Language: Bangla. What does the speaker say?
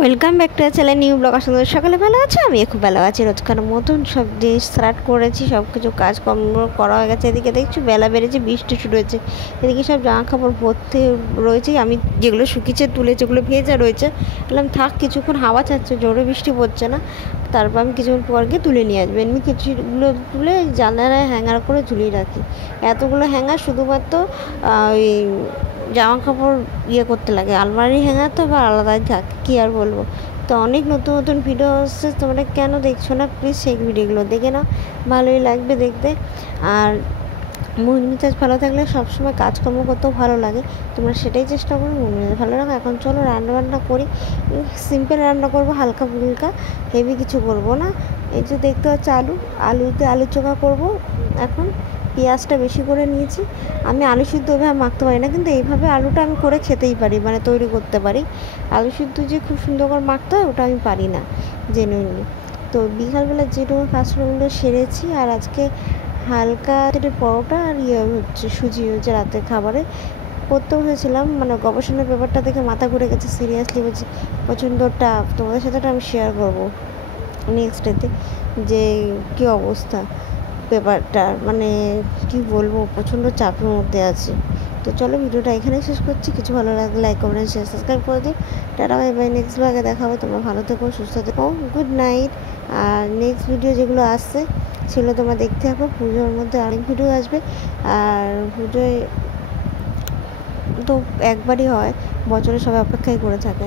Welcome back to channel new blog. আসলে সকালে ভালো আছে, আমি খুব ভালো আছি। রোজকার মতন সব জিনিস স্টার্ট করেছি, সব কিছু কাজকর্ম করা হয়ে গেছে। এদিকে দেখছি বেলা বেড়েছে, বৃষ্টি শুরু হয়েছে। এদিকে সব জামা কাপড় ভর্তি রয়েছে, আমি যেগুলো শুকিয়েছে তুলে, যেগুলো ভেজা রয়েছে বললাম থাক, কিছুক্ষণ হাওয়া ছাড়ছে, জোরে বৃষ্টি পড়ছে না, তারপর আমি কিছুক্ষণ পর গিয়ে তুলে নিয়ে আসবো। এমনি কিছুগুলো তুলে জানালায় হ্যাঙ্গার করে ঝুলিয়ে রাখি। এতগুলো হ্যাঙ্গার শুধুমাত্র ওই জামা কাপড় করতে লাগে, আলমারি হ্যাঙ্গার তো বা আলাদাই থাকে, কী আর বলবো। তো অনেক নতুন নতুন ভিডিও আসছে, তোমরা কেন দেখছো না প্লিজ সেই ভিডিওগুলো দেখে নাও, ভালোই লাগবে দেখতে। আর মন মেজাজ ভালো থাকলে সবসময় কাজকর্ম করতেও ভালো লাগে, তোমরা সেটাই চেষ্টা করো মন মেজাজ ভালো রাখো। এখন চলো রান্না বান্না করি, সিম্পল রান্না করবো, হালকা ফুলকা, হেভি কিছু করবো না। এই যে দেখতে হচ্ছে আলুতে আলু চোখা করবো। এখন পেঁয়াজটা বেশি করে নিয়েছি। আমি আলু সিদ্ধ ওইভাবে মাখতে পারি না, কিন্তু এইভাবে আলুটা আমি করে খেতেই পারি, মানে তৈরি করতে পারি। আলু সিদ্ধ যে খুব সুন্দর করে মাখতে হয় ওটা আমি পারি না জেনুইনলি। তো বিকালবেলা যেটুকু কাজগুলো সেরেছি, আর আজকে হালকা পরোটা আর হচ্ছে সুজি হচ্ছে রাতের খাবারে করতে হয়েছিলাম। মানে গবেষণার পেপারটা দেখে মাথা ঘুরে গেছে, সিরিয়াসলি বলছি, প্রচণ্ড টাফ। তোমাদের সাথে আমি শেয়ার করবো নেক্সট ডেতে যে কী অবস্থা পেপারটার, মানে কি বলবো, প্রচণ্ড চাপের মধ্যে আছে। তো চলো ভিডিওটা এখানেই শেষ করছি। কিছু ভালো লাগলে লাইক কমেন্ট শেয়ার সাবস্ক্রাইব করে দিও। টাটা বাই বাই, নেক্সট ব্লগে দেখা হবে। তোমরা ভালো থেকো, সুস্থ থেকো, গুড নাইট। আর নেক্সট ভিডিও যেগুলো আসছে সেগুলো তোমরা দেখতে থাকো। পুজোর মধ্যে অনেক ভিডিও আসবে, আর পুজোয় তো একবারই হয়, বছরে সবাই অপেক্ষাই করে থাকে।